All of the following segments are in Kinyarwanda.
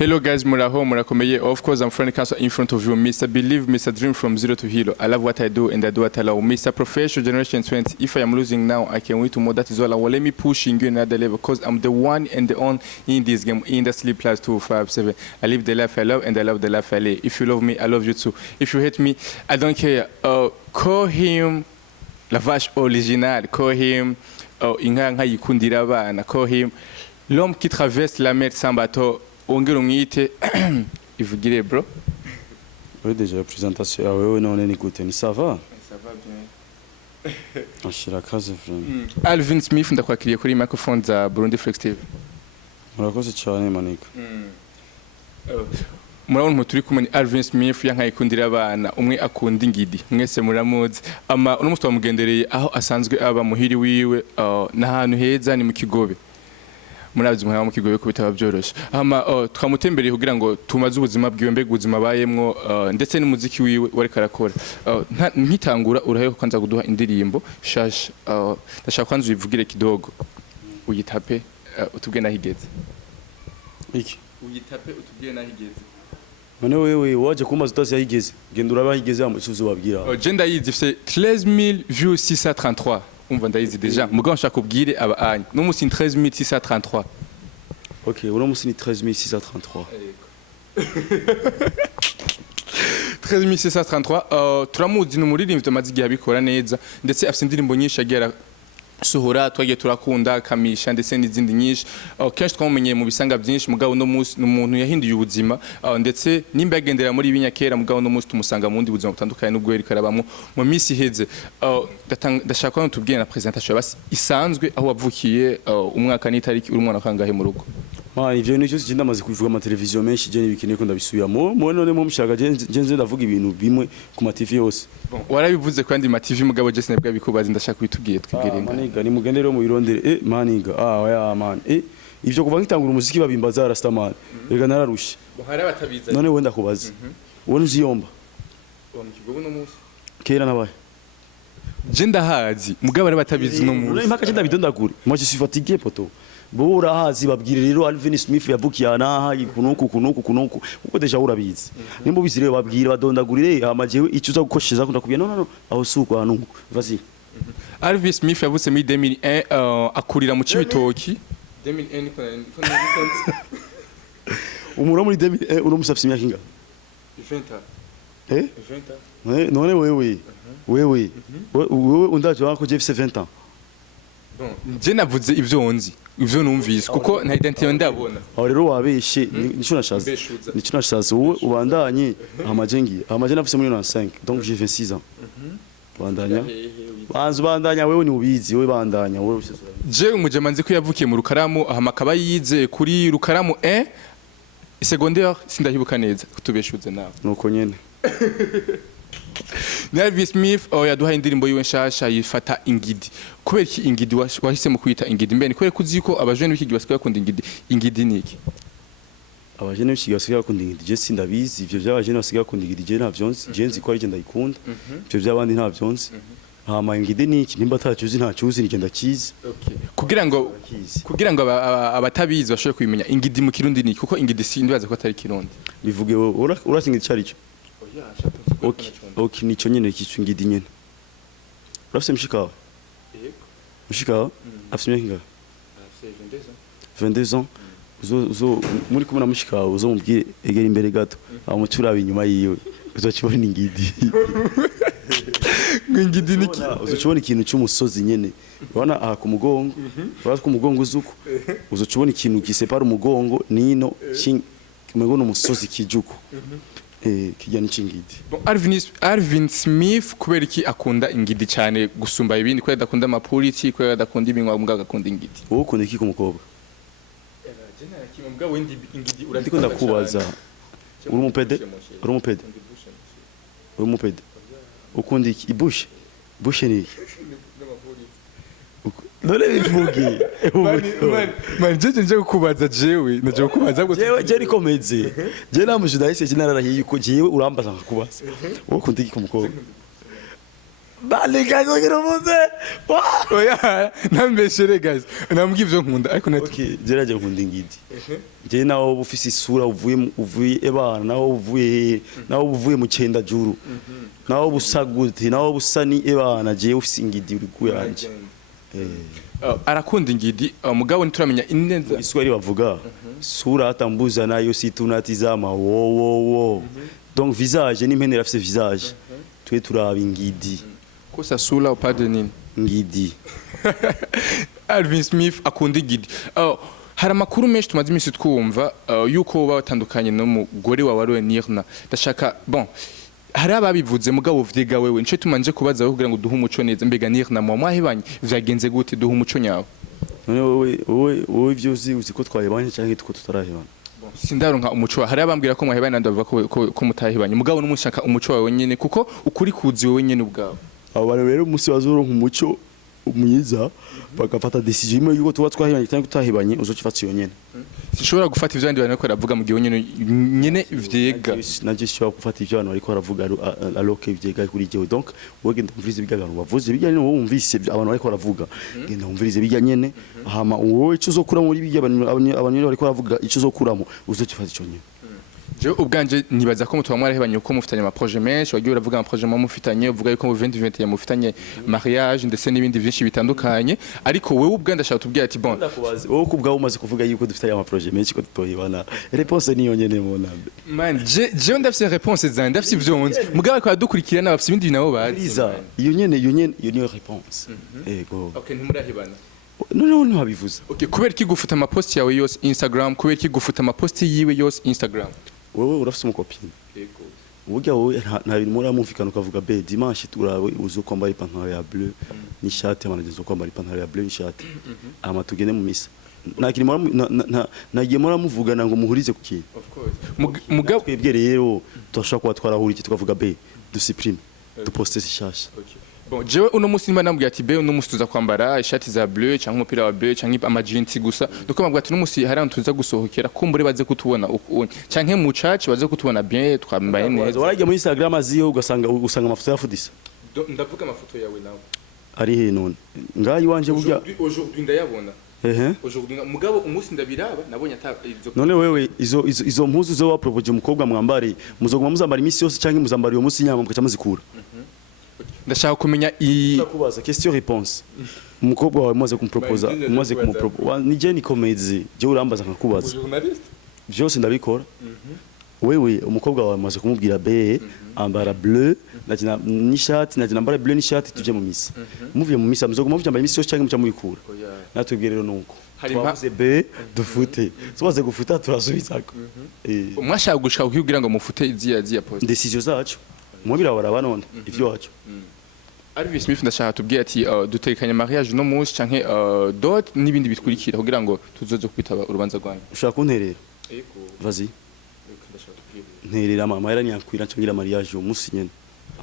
Hello guys, muraho, murakomeye. Of course, I'm Frank Council in front of you. Mr. Believe, Mr. Dream from zero to hero. I love what I do and I do what I love. Mr. Professional Generation 20. If I am losing now, I can win tomorrow. That is all. I will let me pushing you another level because I'm the one and the only in this game. In the sleep plus 257. I live the life I love and I love the life I live. If you love me, I love you too. If you hate me, I don't care. Call him la vache originale. Call him inka yikundira abana. Call him l'homme qui traverse la mer sans bateau. Ongera umwite ivugire bro. Oui déjà la présentation yawe none ni gute ni ça va? Ça va bien. Ashira kaze friend. Alvin Smith ndakwakiriye kuri microphone za Burundi Flex TV. Murakoze cyane manika. Murabona umuntu turi kumwe Alvin Smith yankayikundira abana umwe akunda ingidi mwese muramuzi ama uno musto wamugendereye aho asanzwe aba muhiri wiwe n'ahantu heza ni mu Kigobe. Murabizi umwana mu Kigobe ko bitaba byoroshe ama twamutembereye kugira ngo tumaze ubuzima bwiwe mbega ubuzima bayemwo ndetse n'umuziki wiwe wari karakora ntitangura urahe kwanza kuduha indirimbo shasha ndashaka kwanza uyivugire kidogo uyitape utubwe nahigeze iki uyitape utubwe nahigeze none wewe waje kumaza utazi yahigeze genda urabahigeze amusuzo babwira je ndayizi ifite 13000 views 633 umva ndayizi deja mugabo nshaka kubwire aba anye no musi 13633 OK uno musi ni 13633 13633 turamuzi n'umuririmbyi tumaze igihe abikora neza ndetse afite indirimbo nyinshi agera suhura twagiye turakunda kamisha ndetse n'izindi nyinshi kenshi twamumenye mu bisanga byinshi mugabo no musi n'umuntu yahinduye ubuzima ndetse nimba yagendera muri binyakera mugabo no musi tumusanga mu ndi buzima butandukanye n'ubwo yari karabamo mu misi heze ndashaka no tubwire na presentation basi isanzwe aho wavukiye umwaka n'itariki uri umwana kangahe mu rugo ivyo ni cyose kinda maze kubivuga ama televiziyo menshi je nibikeneye ko ndabisubiramo none mu mushaka je ndavuga ibintu bimwe ku ma TV yose warabivuze kandi ma TV mugabo je sinabwa bikubaza ndashaka kubitubwiye twibwire maniga ni mugendere mu birondere maniga oya man ivyo kuva nkitangura umuziki babimbaza rasta man rega nararushe hari abatabiza none wenda kubaza wone uziyomba mu Kigobe no musi kera nabaye je ndahazi mugabo ari batabizi no musi impaka je ndabidondagura moi je suis fatigué poto bora hazi babwire rero Alvin Smith yavukiye naha kunuku kuko deja urabizi nimba ubizi rero babwire badondagurire amajewe icyo uza gukosheza kunda kubya no aho suko hanu vas-y Alvin Smith yavutse muri 2001 akurira mu Cibitoki 2001 umura muri 2001 uro musafisi imyaka inga 20 none wewe undaje wako Jeff 20 ans je navuze ivyo nzi ivyo numvise kuko nta identity ndabona aho rero wabeshe nico nashaza wowe ubandanye amaje nafise muri 95 donc j'ai 26 ans bandanya wewe ni ubizi wewe bandanya wewe je umujema nzi ko yavukiye mu Rukaramu amakaba yize kuri Rukaramu 1 secondaire sindahibuka neza kutubeshuze nawe nuko nyene Alvin Smith yaduha indirimbo yiwe nshasha yifata ingidi kubera iki ingidi wahisemo kwita ingidi mbene kubera kuziko abajene b'iki basigaye bakunda ingidi niki abajene b'iki basigaye bakunda ingidi je sindabizi ivyo by'abajene basigaye bakunda ingidi je ntavyonzi je nzi ko ari je ndayikunda ivyo by'abandi ntavyonzi hama ingidi niki nimba atacuzi ntacuzi nigenda kizi kugira ngo abatabizi bashobore kubimenya ingidi mu kirundi niki kuko ingidi sindibaza ko atari kirundi bivuge urasingidi cyari cyo OK nico nyene kicu ngidi nyene urafise mshikawa mshikawa afise myaka ingahe 22 ans uzo muri kumwe na mshikawa uzo mubwire egera imbere gato amucura inyuma yiwe uzocibona ingidi ngidi niki uzocibona ikintu cy'umusozi nyene ubona aha ku mugongo urazi ku mugongo uzuko uzocibona ikintu gisepara umugongo nino kimego n'umusozi kijuko kijyana n'ingidi Alvin Smith kubera iki akunda ingidi cyane gusumba ibindi kubera adakunda amapuriti kubera adakunda ibinywa mbwa agakunda ingidi wowe ukunda iki ku mukobwa ndiko ndakubaza uri umupede ukunda iki bushe ni none bivuge man je kukubaza jewe naje kukubaza ngo je rikomeze je namujudaise kinararahiye yuko jewe urambaza nkakubaza wowe ukunda iki ku mukobwa balega ngiro muze oya nambeshere guys nambwiye ivyo nkunda ariko nati okay jeraje nkunda ingidi je nawo bufise isura uvuye ebana nawo uvuye mu cenda juru nawo busaguti nawo busani ebana je ufise ingidi uri kuyanje arakunda ingidi mugabo nituramenya inenza Iswahili bavuga sura atambuza nayo situnatizama wo donc visage ni mpene rafise visage twe turaba ingidi kosa sura upade nini ngidi Alvin Smith akunda ingidi hari amakuru menshi tumaze iminsi twumva yuko uba watandukanye n'umugore wawe ariwe Nirna ndashaka bon hari ababivuze mugabo vyiga wewe nico tumanje kubaza kugira ngo duhe umuco neza mbega Nirna mu mwahibanye vyagenze gute duhe umuco nyawe none wowe ivyo uzi ko twahibanye canke tuko tutarahibana sindaronka umuco hari abambwira ko mwahibanye nandi bavuga ko mutahibanye mugabo n'umushaka umuco wawe nyene kuko ukuri kuzi wewe nyene ubwawe abo bari rero umunsi bazoronka umuco mwiza bagafata decision imwe yuko tuba twahibanye cyangwa tutahibanye uzocifata iyo nyene sishobora gufata ivyo abandi bariko baravuga mu gihe nyene vyega nanje sishobora gufata ivyo abantu bariko baravuga aloke vyega kuri jewe donc wowe genda umvirize bijya abantu bavuze bijya nyene wowe umvise abantu bariko baravuga genda umvirize bijya nyene hama wowe ico uzokura muri bijya abantu bariko baravuga ico uzokuramo uzocifata ico nyene je ubwanje nibaza ko mutwa mwarahebanye uko mufitanye ama projet menshi wagiye uravuga ama projet mufitanye uvuga yuko mu 2020 mufitanye mariage ndetse n'ibindi byinshi bitandukanye ariko wewe ubwanda shaka tubwira ati bon wowe kubwa umaze kuvuga yuko dufitanye ama projet menshi ko tutohibana réponse niyo nyene mu nambe man je ndafise réponse zanjye ndafise ivyonze mugabo ko dukurikira n'abafise ibindi nabo bazi iyo niyo réponse ego okay ntimurahibana none ntibabivuza okay kubera ki gufuta ama post yawe yose Instagram kubera ki gufuta ama post yiwe yose Instagram wowe urafise umukopine yego uburyo wowe nta bintu muri amumvikana ukavuga be dimanche turawe uzo kwambara ipantaro ya bleu n'ishati amanageza zo kwambara ipantaro ya bleu n'ishati ama tugende mu misa nakiri nagiye muri amuvugana ngo muhurize ku kintu of course mugabo twebwe rero turashaka kuba twarahurije tukavuga be dusuprime duposte sishasha bon jewe uno musi nimba nambwiye ati be uno musi tuza kwambara ishati za bleu cyangwa umupira wa bleu cyangwa ama jeans gusa nuko mabwa ati uno musi hari abantu tuza gusohokera kumbure baze kutubona cyangwa mu church baze kutubona bien twambaye neza waragiye muri Instagram aziyo ugasanga amafoto ya Fudisa ndavuga amafoto yawe nawe ari he none ngayi wanje burya aujourd'hui ndayabona aujourd'hui mugabo umunsi ndabiraba nabonye izo none wewe izo mpuzu zo wapropoje umukobwa mwambare muzoguma muzambara imisi yose cyangwa muzambara uyo munsi nyama mukaca muzikura ndashaka kumenya ndakubaza question réponse umukobwa wawe umaze kumupropose ni je ni comedy je urambaza nkakubaza byose ndabikora wewe umukobwa wawe umaze kumubwira be ambara bleu najina n'ishati najina ambara bleu n'ishati tuje mu misa muvuye mu misa muzoguma mujambara imisi yose cyangwa muca mubikura natwebwe rero nuko twavuze be dufute tubaze gufuta turasubizako mwashaka gushaka kugira ngo mufute iziya post decision zacu mwabira barabana ivyo wacu Alvin Smith ndashaka tubwira ati dutekanye mariage no munsi canke dot nibindi bitkurikira kugira ngo tuzoze kwitaba urubanza rwanyu ushaka kunterera yego vazi nterera mama era nyakwira ncangira mariage uwo munsi nyene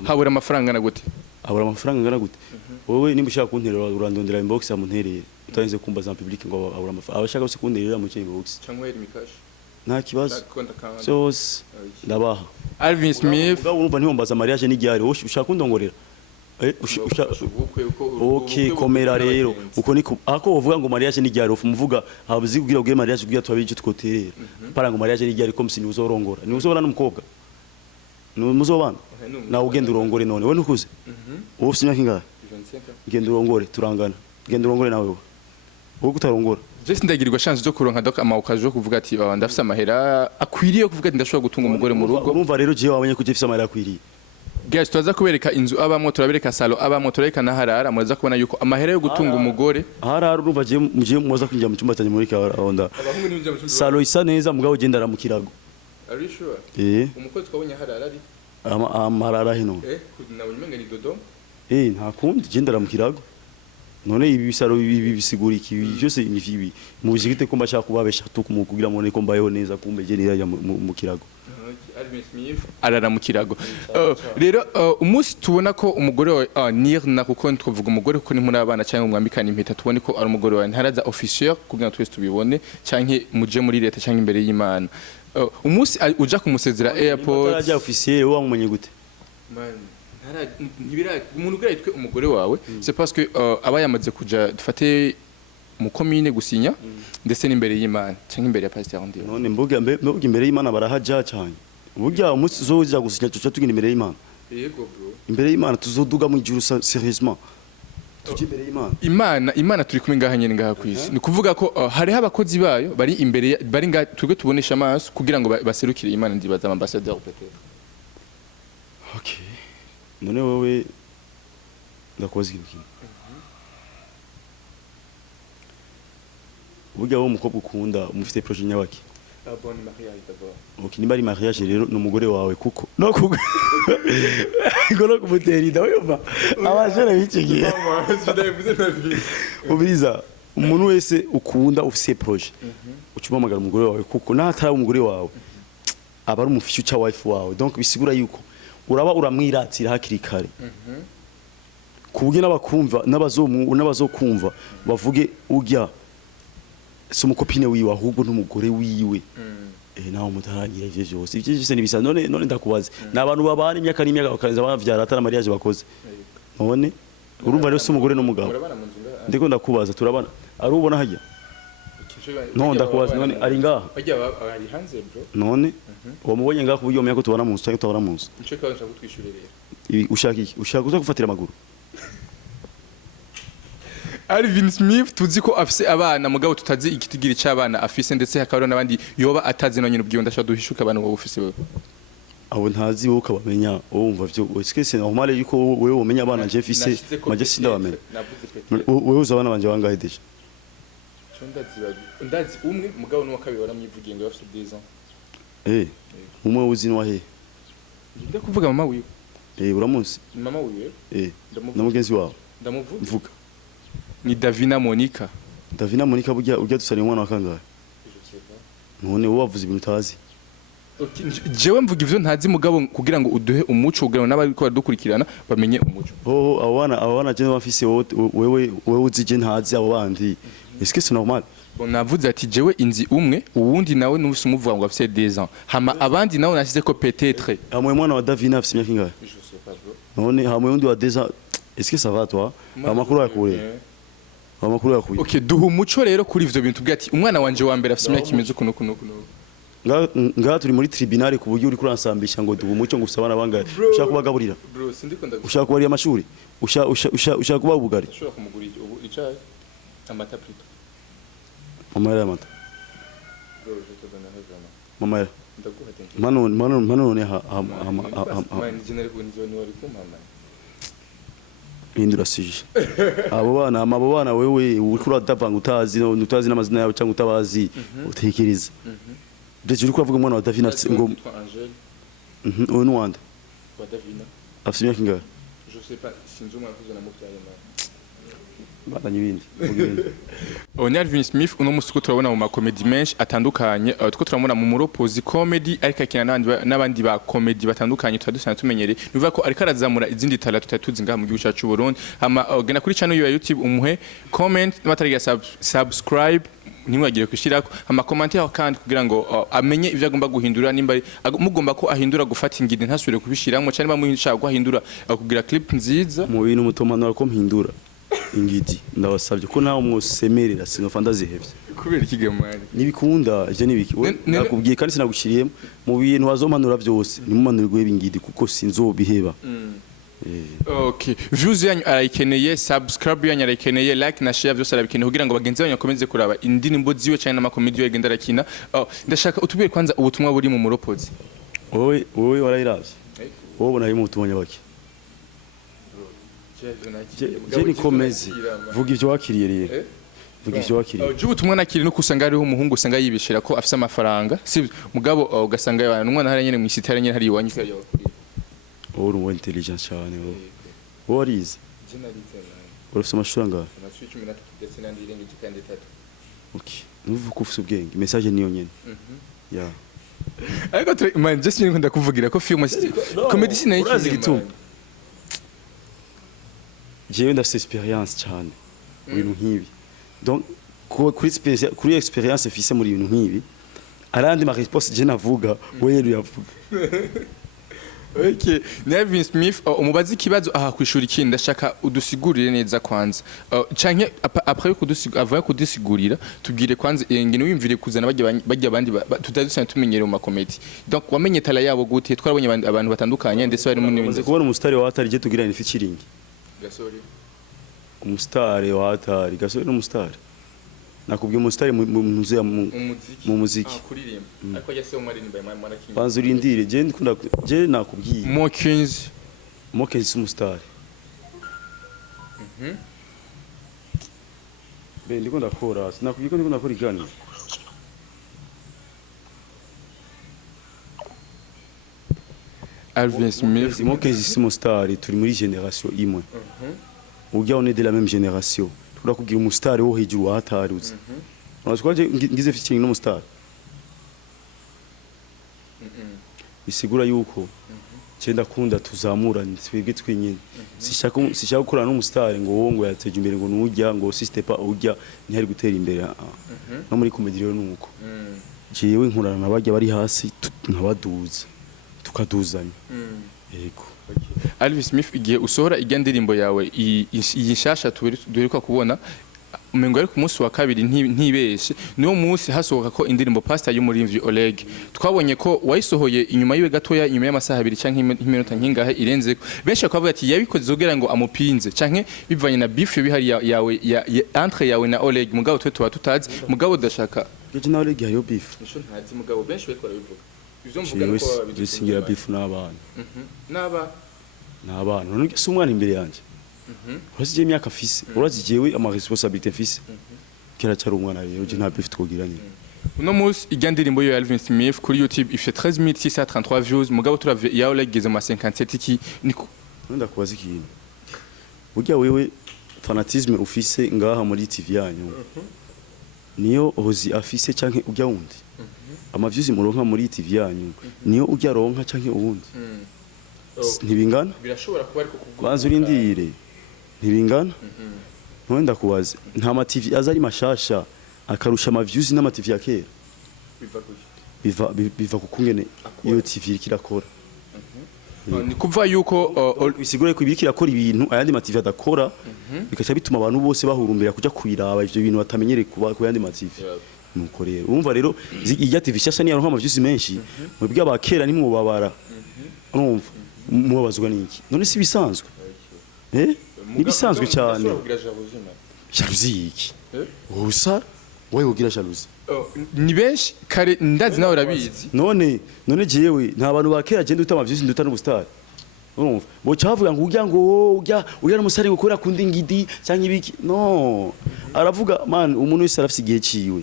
habura amafaranga na gute habura amafaranga ngana gute wowe nimba ushaka kunterera urandondera inbox ya munterere utarinze kumbaza en public ngo habura amafaranga abashaka bose kunterera mu inbox cyangwa eri mikash nta kibazo cyose ndabaha Alvin Smith urumva ntiyombaza mariage n'iryari wowe ushaka kundongorera okay komera rero uko niko ako uvuga ngo mariage n'iryari umuvuga abuzi kugira ngo mariage kugira twabije twoterera para ngo mariage n'iryari ko msini uzorongora ni uzobana n'umukobwa muzobana na ugenda urongore none we nukuze wowe ufite imyaka ingahe genda urongore turangana genda urongore nawe wowe kutarongora Jesse ndagirirwa chance zo kuronka doka amaukaje kuvuga ati ndafise amahera akwiriye kuvuga ati ndashobora gutunga umugore mu rugo urumva rero je wabonye ko je fise amahera akwiriye guys tuza kubereka inzu abamwe turabereka salo abamwe turareka na harara muraza kubona yuko amahera yo gutunga umugore harara urumva je muza kwinjira mu cyumba cyane muri karonda salo isa neza mugabo genda aramukirago are you sure umukozi twabonye harara ari amarara hino nabonye menga ni Dodoma nta kundi genda aramukirago none ibi bisaro ibi bisigura iki byose ni ibi mu bishigite ko mbashaka kubabesha kugira ngo ko mbayeho neza kumbe je nira mu kirago Alvin Smith arara mu kirago rero umunsi tubona ko umugore wa Nirna kuko twavuga umugore kuko ni muri abana cyangwa mwambikana impeta tubone ko ari umugore wa ntaraza officier kugira twese tubibone cyangwa muje muri leta cyangwa imbere y'Imana umunsi uja kumusezera airport ajya officier wa mumenye gute man umuntu ubwo yitwe umugore wawe c'est parce que aba yamaze kuja dufate mu commune gusinya ndetse n'imbere y'Imana cyangwa imbere ya pasteur ndi none mbuga imbere y'Imana barahaja cyane burya umunsi uzoja gusinya tuca tugenda imbere y'Imana yego bro imbere y'Imana tuzoduga mu ijuru sérieusement tuje imbere y'Imana Imana turi kumwe ngaha nyene ngaha kwisi ni kuvuga ko hariho abakozi bayo bari imbere bari ngaha twebwe tubonesha amaso kugira ngo baserukire Imana ndibaza ambassadeur peut-être. Okay. None wowe ndakubaza ikintu kimwe burya wowe umukobwa ukunda umufite projet nyabaki Bonne mariage d'abord. Okay, nimba ari mariage rero n'umugore wawe kuko no kuko ngoro kumutera inda wumva abajere bikigiye ubiriza umuntu wese ukunda ufise projet ucumamagara umugore wawe kuko natari umugore wawe aba ari future wife wawe donc bisigura yuko uraba uramwiratira hakiri kare kuburyo n'abakumva n'abazokumva bavuge urya si umukopine wiwe ahubwo n'umugore wiwe naho mutaragira ivyo vyose ivyo byose nibisa none ndakubaza n'abantu babana imyaka n'imyaka bakaza bavyara atari mariage bakoze none urumva rero si umugore n'umugabo ndiko ndakubaza turabana ari ubona hajya no ndakubaza none ari ngaha ari hanze bro none wamubonye ngaha kuburyo umenya ko tubana mu nzu cyangwa tutabana mu nzu nshaka kutwishurira ushaka iki ushaka kuza gufatira amaguru Alvin Smith tuzi ko afise abana mugabo tutazi ikitigiri cy'abana afise ndetse hakaba n'abandi yoba atazi no nyine ubwiyo ndashaka duhishuka abantu ngo ufise wewe abo ntazi wowe ukabamenya wowe wumva byo est-ce normal yuko wewe umenya abana je fise maje sindabamenya wewe uzi abana banje bangahe deje ndazi umwe mugabo n'uwa kabiri baramwivugiye ngo afise 10 ans umwe uzi no he nda kuvuga mama wiwe uramuzi mama wiwe namugenzi wawe ndamuvuga ni Davina Monica burya dusaniye umwana wa kangahe none wowe wavuze ibintu utazi jewe mvuga ivyo ntazi mugabo kugira ngo uduhe umuco kugira ngo n'abari ko badukurikirana bamenye umuco abana je bafise wewe uzi je ntazi abo bandi est-ce que c'est normal navuze ati jewe inzi umwe uwundi nawe n'ufise umuvuga ngo afise 10 ans hama abandi nawe nashyize ko peut-être hamwe mwana wa Davina afise imyaka ingahe none hamwe undi wa 10 ans est-ce que ça va toi amakuru yakure Okay, duha umuco rero kuri ivyo bintu bwati umwana wanje wa mbere afite imyaka imeze kuno ngaha turi muri tribunal ku buryo uri kuransambisha ngo duha umuco ngo usabana bangahe ushaka kubagaburira ushaka kubarira amashuri ushaka kuba ubugari ushaka kumugurira ubu icaye amata plutôt mama ya amata mama ya ndaguha thank you manone indura sije abo bana wewe ukura davanga utazi n'amazina yawe cyangwa utabazi utekereza ndetse uri kuvuga umwana wa Davina ngo uwo n'uwande wa Davina afite imyaka ingahe je sais pas sinzi umwana kuzana mu byarema badanye ibindi Oni Alvin Smith uno musuko turabona mu makomedi menshi atandukanye tuko turamubona mu muropozi comedy ariko akina n'abandi ba comedy batandukanye tudusana tumenyere bivuga ko ariko arazamura izindi tala tutatuzi ngaha mu gihugu cyacu Burundi hama gena kuri channel ya YouTube umuhe comment n'abatariga subscribe nimwagire kushirako ama commentaire kandi kugira ngo amenye ivyo agomba guhindura nimba mugomba ko ahindura gufata ingidi ntasubire kubishiramo cyane bamuhindura guhindura kugira clip nziza mu bintu mutomanura ko mpindura ingidi ndabasabye ko nawe musemerera sinofa ndazihevye kubera ikigamani nibikunda je nibiki nakubwiye kandi sinagushiriyemo mu bintu wazompanura byose nimumanurwe bingidi kuko sinzobiheba Okay, views yanyu arayikeneye, subscribe yanyu arayikeneye, like na share byose arabikeneye kugira ngo bagenzi banyu bakomeze kuraba indirimbo ziwe cyane n'amakomedi yagenda arakina. Ndashaka utubwire kwanza ubutumwa buri mu muropozi. Wowe warayiravye. Wowe ubona harimo ubutumwa nyabaki. Je ni komezi. Vuga ivyo wakiriye rero. Vuga ivyo wakiriye. Je ubutumwa nakiri no kusanga hariho umuhungu usanga yibishira ko afise amafaranga. Si mugabo ugasanga abantu umwana hari nyene mu isitari nyene hari iwanyu kari yakuriye. Uri umu intelligent cyane wowe. Wowe arize? Je narize. Urafise amashuri angahe? Amashuri 13 ndetse n'andi irenga kandi 3. Okay. Nuvuga ko ufise ubwenge. Message niyo nyene. Yeah. Ariko man just nyine nkunda kuvugira ko film comedy sinayi urazi gituma. Jewe ndafise experience cyane. Ibintu nkibi. Donc kuri experience fise muri ibintu nkibi. Arandi ma réponse je navuga wewe yavuga. Okay, Nevin Smith umubazi ikibazo aha kwishura ikindi ndashaka udusigurire neza kwanza. Canke après avant kudusigurira tubwire kwanza ngene wimvire kuzana bajya abandi tutadusana tumenyere mu makomedi. Donc wamenye tala yabo gute twarabonye abantu batandukanye ndetse bari mu n'ibindi. Kubona umustar wa Hatari je tugirana featuring. Gasori. Umustar wa Hatari, Gasori n'umustar. Nakubwiye umustar mu muziki. Kuririmba. Ariko yase umaririmba mwana kinyi. Banza urindire je ndikunda je nakubwiye. Mokins. Mokins umustar. Ben ndikunda kora, sinakubwiye ko ndikunda kora igani. Alvin Smith. Mokins umustar turi muri generation imwe. Ujya on est de la même génération. Turakubwira umustar wo hejuru wa Hatari uzi. Unashwaje ngize featuring n'umustar. Bisigura yuko cyenda kunda tuzamurana twebwe twenyine. Sishaka gukora n'umustar ngo wowe ngo yateje imbere ngo nujya ngo sistepa ujya ntihari gutera imbere. No muri comedy rero nuko. Jewe nkurana nabajya bari hasi nkabaduza. Tukaduzanya. Yego. Alvin Smith igihe usohora ijya ndirimbo yawe iyi shasha duheruka kubona umengo ari ku munsi wa kabiri ntibeshe niwo munsi hasohoka ko indirimbo Pastor y'umurimvyi Oleg twabonye ko wayisohoye inyuma yiwe gatoya inyuma y'amasaha 2 canke iminota nkingahe irenze benshi bakavuga ati yabikoze zogera ngo amupinze canke bivanye na beef bihari yawe entre yawe na Oleg mugabo twe tuba tutazi mugabo dashaka je na Oleg yayo beef nisho ntazi mugabo benshi bakora bivuga ivyo mvuga ko bisingira beef n'abana n'abana none se umwana imbere yanje urazi imyaka afise urazi jewe ama responsabilité mfise kera cyari umwana rero je nta beef twogiranye uno munsi ijya ndirimbo yo Alvin Smith kuri YouTube ifite 13633 views mugabo turavye ya Oleg geze mu 57 iki niko ndakubaza ikintu burya wewe fanatisme ufise ngaha muri TV yanyu niyo hozi afise canke ujya wundi ama views muronka muri TV yanyu niyo ujya ronka canke uwundi ntibingana birashobora kuba ariko kwanza urindire ntibingana none ndakubaza nta ma TV azari mashasha akarusha ama views n'ama TV ya kera biva kukungene iyo TV ikirakora ni kuva yuko bisigura ko ibikirakora ibintu ayandi ma TV adakora bikaca bituma abantu bose bahurumbira kuja kwiraba ivyo bintu batamenyere kuba ku yandi ma TV nuko rero urumva rero ijya TV shasha ni yaronka ama views menshi mwebwe abakera nimwe babara urumva mubabazwa niki none si bisanzwe nibisanzwe cyane jalousie iki usa wowe ugira jalousie ni benshi kare ndazi nawe urabizi none jewe nta bantu bakera je ndutama vyinshi nduta n'ubustar urumva bo cyavuga ngo ujya n'umusari gukora kundi ngidi cyangwa ibiki no aravuga man umuntu wese arafise igihe ciwe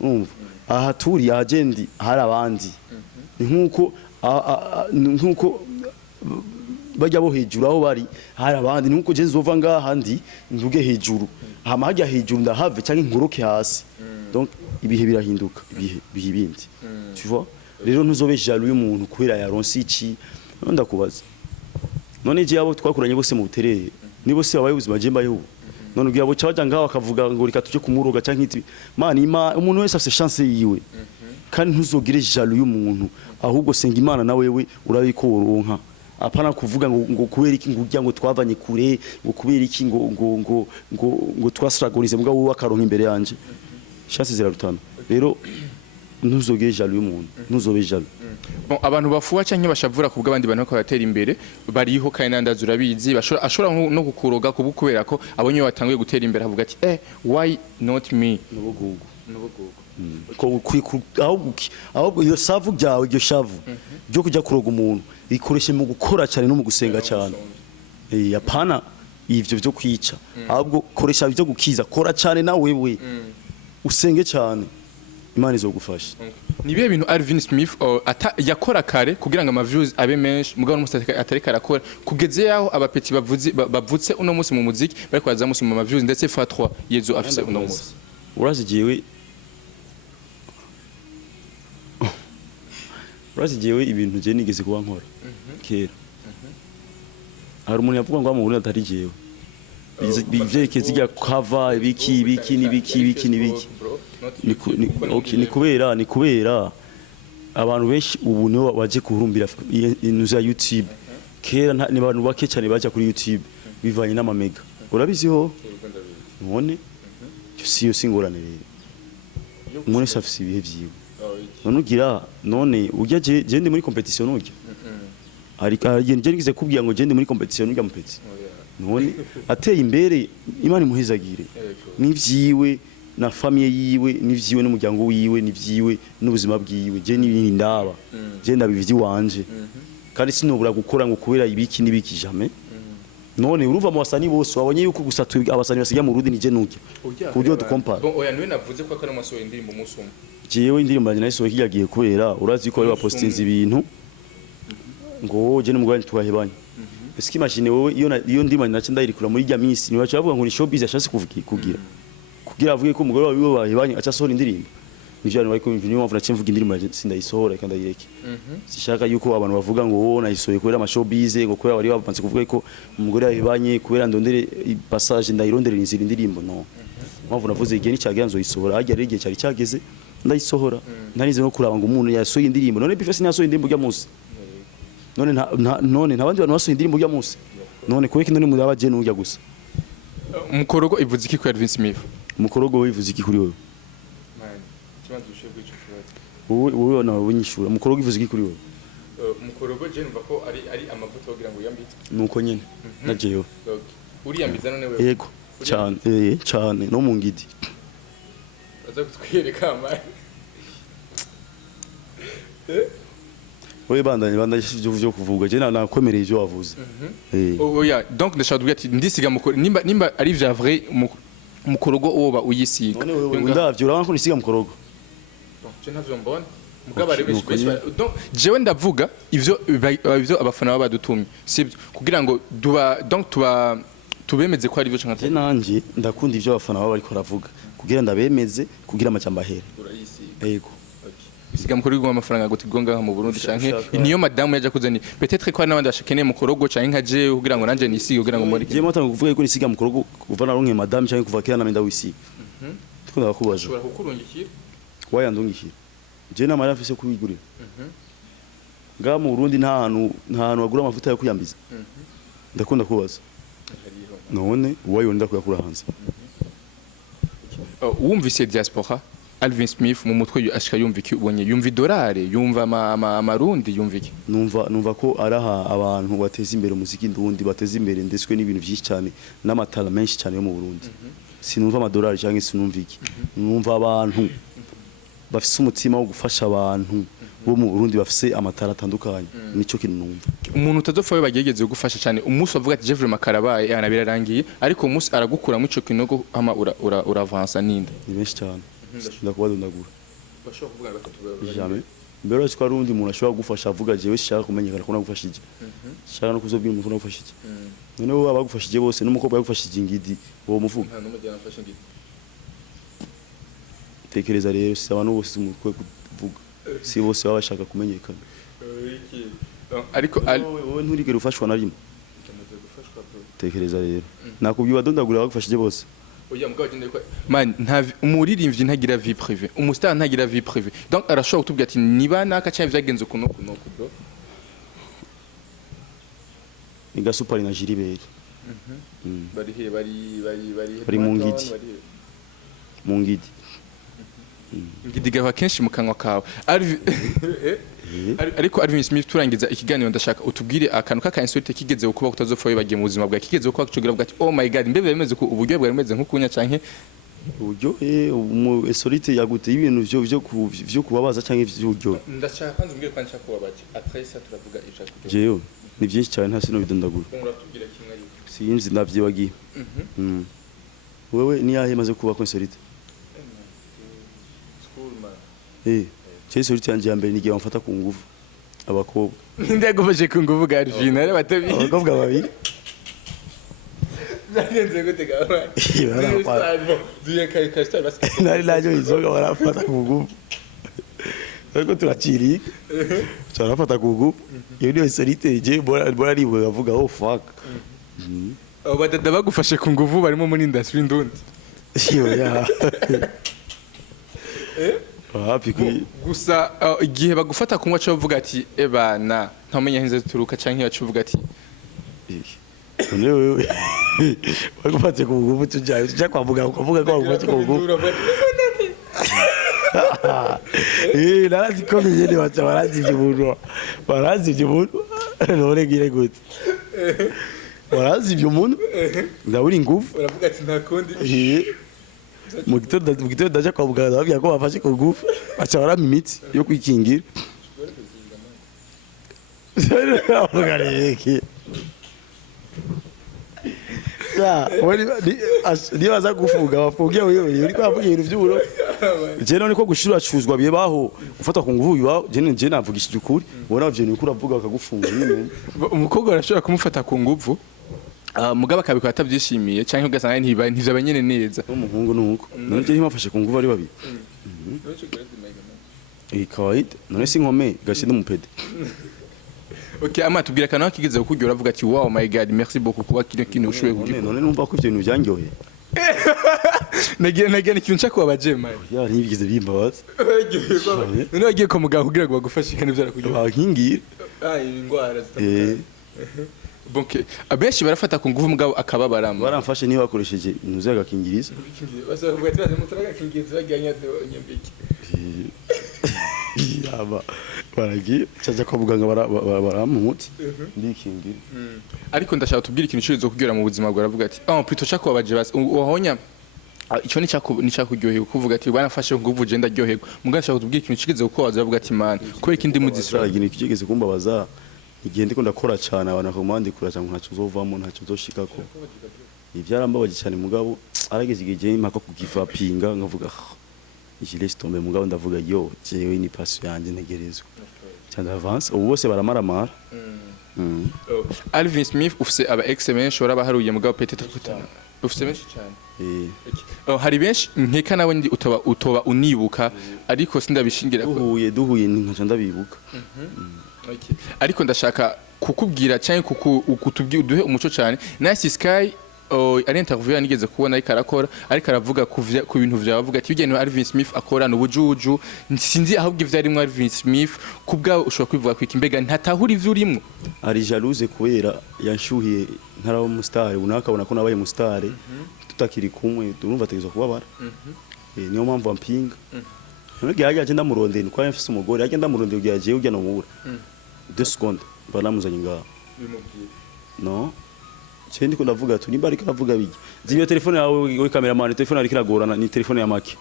urumva aha turi agendi hari abandi ni nkuko bajya bo hejuru aho bari hari abandi nuko je nzova ngaha ndi mvuge hejuru hama hajya hejuru ndahave canke nkoroke hasi donc ibihe birahinduka ibihe bindi tu vois rero ntuzobe jaloux y'umuntu kubera yaronse iki ndakubaza none je abo twakuranye bose mu buterere ni bose babaye ubuzima je mbayeho none ugira abo cyabaja ngaho akavuga ngo reka tuje kumuroga canke iti man umuntu wese afite chance yiwe kandi ntuzogire jaloux y'umuntu ahubwo senga Imana na wewe urabiko uronka apana kuvuga ngo kubera iki ngujya ngo twavanye kure ngo kubera iki ngo twasragorize mbwa wowe akaronka imbere yanje chance zirarutana rero ntuzogire jaloux y'umuntu ntuzobe jaloux bon abantu bafuwa canke bashavura kubwa abandi bantu ko batera imbere bariho kandi nandaza urabizi ashora no kukuroga kubukubera ko abonye watanguye gutera imbere avuga ati why not me n'ubugugu ahubwo iyo savu byawe iryo shavu byo kujya kuroga umuntu ikoreshe mu gukora cyane no mu gusenga cyane apana ivyo byo kwica ahubwo koresha byo gukiza kora cyane na wewe usenge cyane Imana izogufasha nibiye bintu Alvin Smith yakora kare kugira ngo ama views abe menshi mugabo n'umusatsi atari karakora kugeze yaho abapeti bavutse uno munsi mu muziki bari kwaza musi mu ama views ndetse F3 yezo afise uno munsi urazigiyewe ibintu je nigeze kuba nkora kera hari umuntu yavuga ngo amubura atari jewe bivyerekeye zijya cover ibiki ni kubera abantu benshi ubu nibo baje kuhurumbira inuza ya YouTube kera ni abantu bake cyane baje kuri YouTube bivanye n'amamega urabiziho none siyo singorane rero umuntu safisi ibihe byiwe none ugira none ujya je ndi muri competition ujya ariko je ngize kubwira ngo je ndi muri competition ujya mupeti none ateye imbere Imana imuhezagire n'ivyiwe na famille yiwe n'ivyiwe n'umuryango wiwe n'ivyiwe n'ubuzima bwiwe je n'ibindi ndaba je ndabivyi wanje kandi sinobura gukora ngo kubera ibiki n'ibiki jamais none uruva mu basani bose wabonye yuko gusa abasani basiga mu rudi nije nujya kuburyo dukompara bon oya niwe navuze ko akora amasohoro indirimbo umunsi umwe jewe indirimbo yanjye nayisohoye kiyagiye kubera urazi ko ari bapostinze ibintu ngo je n'umugore twahebanye ese imagine wowe iyo ndimanye nace ndayirikura muri rya minsi niwe bavuga ngo ni showbiz yashatse kugira avuge ko umugore wawe bahebanye aca sohora indirimbo nivyo abantu bariko niyo mpamvu nace mvuga indirimbo sindayisohora kandi ndayireke sishaka yuko abantu bavuga ngo wowe nayisohoye kubera amashowbiz ngo kubera bari bapanze kuvuga ko umugore yahebanye kubera ndondere passage ndayirondere inzira indirimbo no mpamvu navuze igihe nicyagira nzoyisohora hajya rero igihe cyari cyageze ndayisohora ntarize no kuraba ngo umuntu yasohoye indirimbo none bifese nyasohoye indirimbo ujya munsi none ntabandi bantu basohoye indirimbo ujya munsi none kubeka none muri abaje n'ujya gusa Mukorogo ivuze iki kuri Alvin Smith Mukorogo ivuze iki kuri wowe kibanza ushoboye cyo wowe nawe unyishura Mukorogo ivuze iki kuri wowe Mukorogo je numva ko ari amavuta kugira ngo yambitse nuko nyene najeyo uriyambiza none wewe yego cyane cyane no mu ngidi aza kutwereka amari Oye bandanye byo kuvuga je nakwemereye ivyo wavuze oya donc ndashaka kuvuga ati ndisiga nimba ari vya vrai Mukorogo oba uyisiga none ndavyo uranko nisiga Mukorogo je ntavyo mbona mugaba rebeshi donc jewe ndavuga ivyo abafana baba badutumye sibyo kugira ngo tubemeze ko ari byo cyangwa nanje ndakunda ivyo abafana baba bariko ravuga kugira ndabemeze kugira amacamba ahere yego isiga Mukorogo amafaranga gutigonga mu Burundi canke niyo madame yaje kuzani peut-être ko n'abandi bashakene Mukorogo canke nkaje kugira ngo nanje nisige kugira ngo muri je mota kuvuga ko nisiga Mukorogo kuva naronke madame canke kuva kera namenda wisi tukunda kubaza ushobora kukurungikira wayandungikira je namara afise kubigurira nga mu Burundi nta hantu bagura amavuta yo kuyambiza ndakunda kubaza none wayonda kuyakura hanze wumvise diaspora Alvin Smith mu mutwe ashika yumva iki ubonye yumva idolari yumva amarundi yumva iki numva ko araha abantu bateza imbere umuziki ndundi bateza imbere ndetswe n'ibintu byinshi cyane n'amatara menshi cyane yo mu Burundi sinumva amadolari cyangwa sinumva iki numva abantu bafise umutima wo gufasha abantu bo mu Burundi bafise amatara atandukanye nico kintu numva umuntu utazopfawe bagegeze gufasha cyane umunsi bavuga ati Jeffrey Makarabaye yanabirarangiye ariko umunsi aragukura mu ico kinogo ama uravansa ninde ni benshi cyane ndakubadundagura bashobora kuvuga batatu jamais mbere ko ari undi muntu ashobora gufasha avuga jewe shaka kumenyekana ko nagufashije shaka no kuzobwira umuntu nagufashije none wowe abagufashije bose n'umukobwa yagufashije ingidi uwo muvuga nta numwe yanafashe ingidi tekereza rero si abantu bose umutwe kuvuga si bose baba bashaka kumenyekana ariko wowe nturigere ufashwa na rimwe tekereza rero nakubwiye badondagura abagufashije bose oya mugabo agenda ko man umuririmbyi ntagira vie privée umustar ntagira vie privée donc arashobora kutubwira ati niba naka cyane vyagenze kuno bro Iga super na Jiriberi bari mu ngidi ngidi gava kenshi mu kanwa kawe ariko Alvin Smith turangiza ikiganiro ndashaka utubwire akantu k'akansorite kigeze kuba kutazopfa bagiye mu buzima bwa kigeze kuba kucugira bwa ati oh my god mbebe bemeze ko uburyo bwa bemeze nk'ukunya canke uburyo sorite yagute ibintu byo kubabaza canke ivy'uburyo ndashaka kwanza umbwire kwa nshaka kubabaza après ça turavuga icyo jeyo ni byinshi cyane nta sino bidondagura uratubwira kimwe sinzi ndavyibagiye wewe ni yahe maze kuba kwa sorite school man Chese uriti yanje yambere nigiye bamfata ku nguvu abakobwa ndagufashe ku nguvu ga Alvin ari batabi abakobwa babiri zagenze gute gawa duye kasita basket nari lajo izoga barafata ku nguvu ariko turaciri cyarafata ku nguvu iyo niyo sorite je bora riwe bavuga oh fuck badada bagufashe ku nguvu barimo muri industry ndundi iyo ya hapi gusa igihe bagufata kunywa cyo bavuga ati ebana ntamenya hinze turuka canke yacu uvuga ati none wewe bagufate ku nguvu tujya kwa muganga ukavuga ko bagufate ku nguvu narazi ko bigende baca barazivye umuntu none gire gute barazivye umuntu ndabura inguvu uravuga ati nta kundi mu gitondo ndaja kwa muganga babwira ko bafashe ku nguvu baca barama imiti yo kwikingira niba baza gufunga bafungiye wewe uri kwavuga ibintu by'uburo je none ko gushuracuzwa bibaho gufata ku nguvu bibaho je navugishije ukuri ubona ivyo ni ukuri avuga bakagufunga nyine umukobwa arashobora kumufata ku nguvu mugaba kabikora atabyishimiye canke ugasanga ntivyo nyene neza umuhungu nuko none je himafashe ku nguvu ari babiri kawaida none si nkome gashide umupede. Okay, ama tubwira kana kigeze kukujya uravuga ati wow my god merci beaucoup kuba kino ushoboye kugikora. None numva ko ivyo bintu byanyoye. Nagiye ikintu nshaka wabajema. Ya ntibigize bimbabaza. None wagiye ko muganga kugira ngo bagufashe kandi byarakujya. Nkingira. Ingwara zitandukanye. Donc abenshi barafata ku nguvu mugabo akababarama. Baramfashe niba bakoresheje inuze agakingiriza. Basavuga ati mutaraga kingiriza baganya nyembeki. Yaba baragiye cyaje kwa muganga baramumuti ndikingira. Ariko ndashaka tubwira ikintu cyo kugira mu buzima bwa ravuga ati plutôt chako baje basi wahonya ico ni cyakuryoheye kuvuga ati banafashe nguvu je ndaryoherwa muganga ndashaka tubwira ikintu kigeze uko waza bavuga ati man ko ikindi muzisura ikintu kigeze kumbabaza igihe ndiko ndakora cyane abantu bakomandi kura cyangwa ntacyo uzovamo ntacyo uzoshikako ibyarambabaje cyane mugabo arageze igihe impaka kugifapinga ngavuga iki laisse tomber mugabo ndavuga yo jewe ni passion yanje ntegerezwa cyane avance ubu bose baramaramara. Alvin Smith ufise aba excellence ora baharuye mugabo peut-être kutana ufise benshi cyane hari benshi nkeka nawe ndi utoba unibuka ariko sindabishingira duhuye nkaca ndabibuka. Ariko ndashaka kukubwira cyane kutubwira duhe umuco cyane Nice Sky ari interview yanigeze kubona ariko arakora ariko aravuga ku bintu vyavuga ati ugene Alvin Smith akorana ubujuju sinzi ahubwo ivyarimo Alvin Smith kubwa ushobora kwivuga kwiki mbega ntatahura ivyo urimo ari jalouse kubera yanshuhiye ntarawo mu star unakabona ko nabaye mu star tutakiri kumwe turumva tegeza kubabara niyo mpamvu ampinga none yaje ndamurondeye ni kwa mfise umugore yaje ndamurondeye ugiye ujya no mubura 2 secondes baramuzanye ngaho no Chendi ko ndavuga tu nimba ariko avuga bigi ziyo telefone yawe we cameraman telefone ari kiragorana ni telefone ya make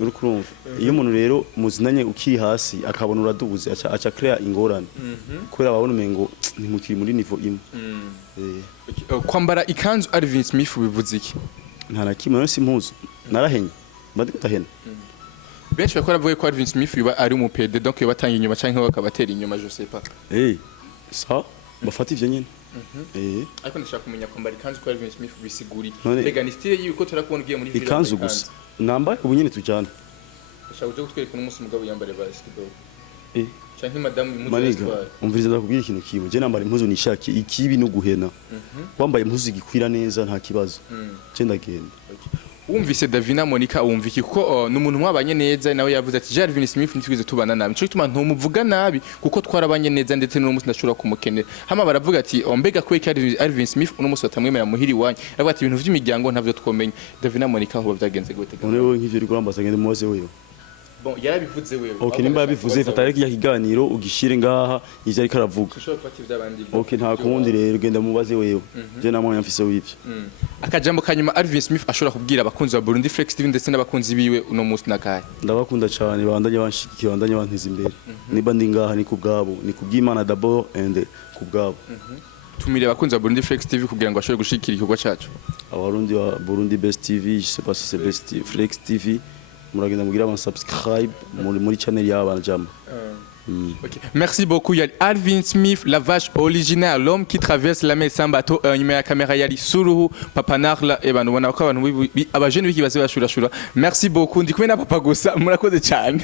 urukurumva iyo umuntu rero muzinanye ukiri hasi akabona uradubuze aca clear ingorane kubera babona umengo ntimukiri muri niveau imwe kwambara ikanzu Alvin Smith bivuze iki nta nakimwe no simpuzo narahenye mbadi kutahena benshi bakora bavuga ko Alvin Smith biba ari umupede donc batanga inyuma canke bakabatera inyuma je sais pas ça bafata ivyo nyene ariko ndashaka kumenya kwambara ikanzu kwa Alvin Smith bisiguri mbega ni style yuko turakubona ugiye muri villa ikanzu gusa nambaye ubu nyene tujana ndashaka uje gutwereka umunsi mugabo yambare basketball canke madame impuzu maniga umviriza ndakubwira ikintu kimwe je nambara impuzu nishaki ikibi no guhena wambaye impuzu gikwira neza nta kibazo je ndagenda. Wumvise Davina Monica wumviki kuko numuntu mwabanye neza nawe yavuze ati Alvin Smith nitwize tubana nabi cyo gituma ntumuvuga nabi kuko twarabanye neza ndetse no musi ndashura kumukenera hama baravuga ati mbega ko Alvin Smith uno musi batamwemera muhiri wanyu aravuga ati ibintu by'imiryango ntavyo twomenya Davina Monica aho bavyagenze gute none wewe nk'ivyo uri kurambaza ngende mubaze wewe bon yarabivuze wewe okay nimba yabivuze fatare kijya kiganiro ugishire ngaha ivyo ari karavuga okay nta kundi rero genda mubaze wewe je namwe yamfise wivyo akajambo kanyuma Alvin Smith ashobora kubwira abakunzi ba Burundi Flex TV ndetse n'abakunzi biwe uno musi nakaye ndabakunda cyane bandanye banshikiye bandanye bantiza imbere niba ndi ngaha ni kubgabo ni kubw'Imana d'abord and kubgabo tumire abakunzi ba Burundi Flex TV kugira ngo ashobore gushikira igikorwa cacu abarundi wa Burundi Best TV je sais pas si c'est Best Flex TV muragenda mugira ama subscribe muri channel y'abana jamba. Okay. Merci beaucoup yali Alvin Smith la vache originale l'homme qui traverse la mer sans bateau nyuma ya kamera yali suruhu papa narla abantu ubona ko abantu abajene biki baze bashura merci beaucoup ndi kumwe na papa gusa murakoze cyane.